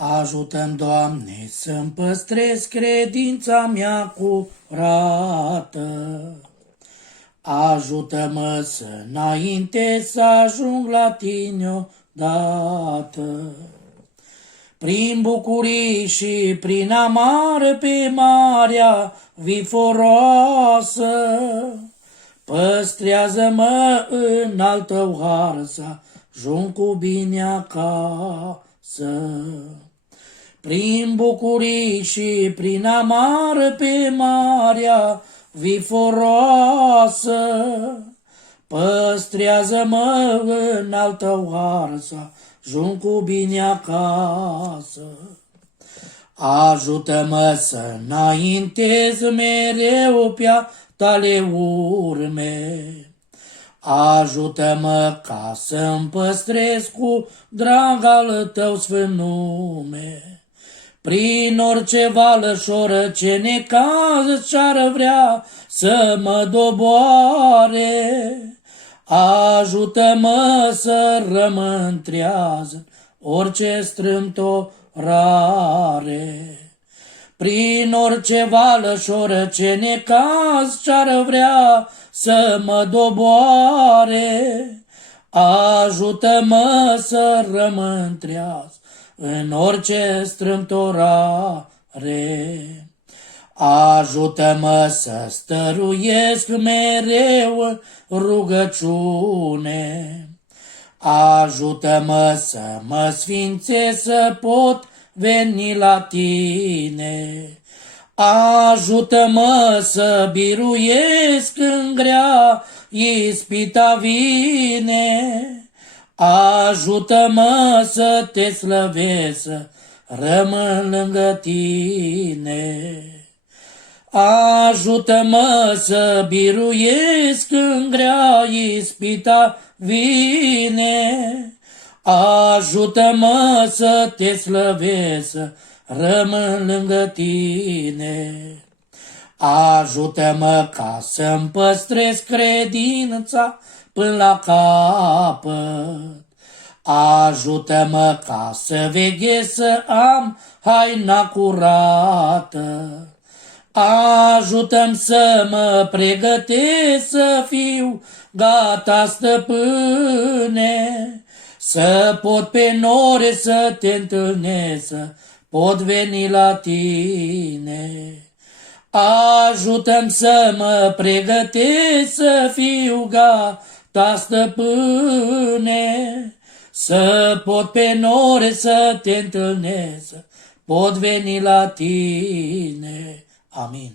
Ajută-mi, Doamne, să-mi păstrez credința mea curată. Ajută-mă să înainte să ajung la Tine odată. Prin bucurii și prin amară pe marea viforoasă, păstrează-mă în al Tău har să ajung cu bine acasă. Prin bucurii și prin amară pe marea viforoasă, păstrează-mă în al Tău har să ajung cu bine acasă. Ajută-mă să înaintez mereu pe-a Tale urme. Ajută-mă ca să-mi păstrez cu drag al Tău sfânt nume. Prin orice valășoră ce necaz ce-ar vrea să mă doboare, ajută-mă să rămân treaz orice strâmtorare. Prin orice valășoră ce necaz ce-ar vrea să mă doboare, ajută-mă să rămân treaz în orice strâmtorare. Ajută-mă să stăruiesc mereu rugăciune. Ajută-mă să mă sfințesc să pot veni la Tine. Ajută-mă să biruiesc în grea ispita vine. Ajută-mă să Te slăvesc, să rămân lângă Tine. Ajută-mă să biruiesc în grea ispita vine. Ajută-mă să Te slăvesc, să rămân lângă Tine. Ajută-mă ca să-mi păstrez credința până la capăt. Ajută-mă ca să veghez să am haina curată. Ajută-mi să mă pregătesc să fiu gata, Stăpâne, să pot pe nore să Te întâlnesc, să pot veni la Tine. Ajută-mi să mă pregătesc să fiu gata, Stăpâne, să pot pe nore să Te întâlnesc, să pot veni la Tine. Amin.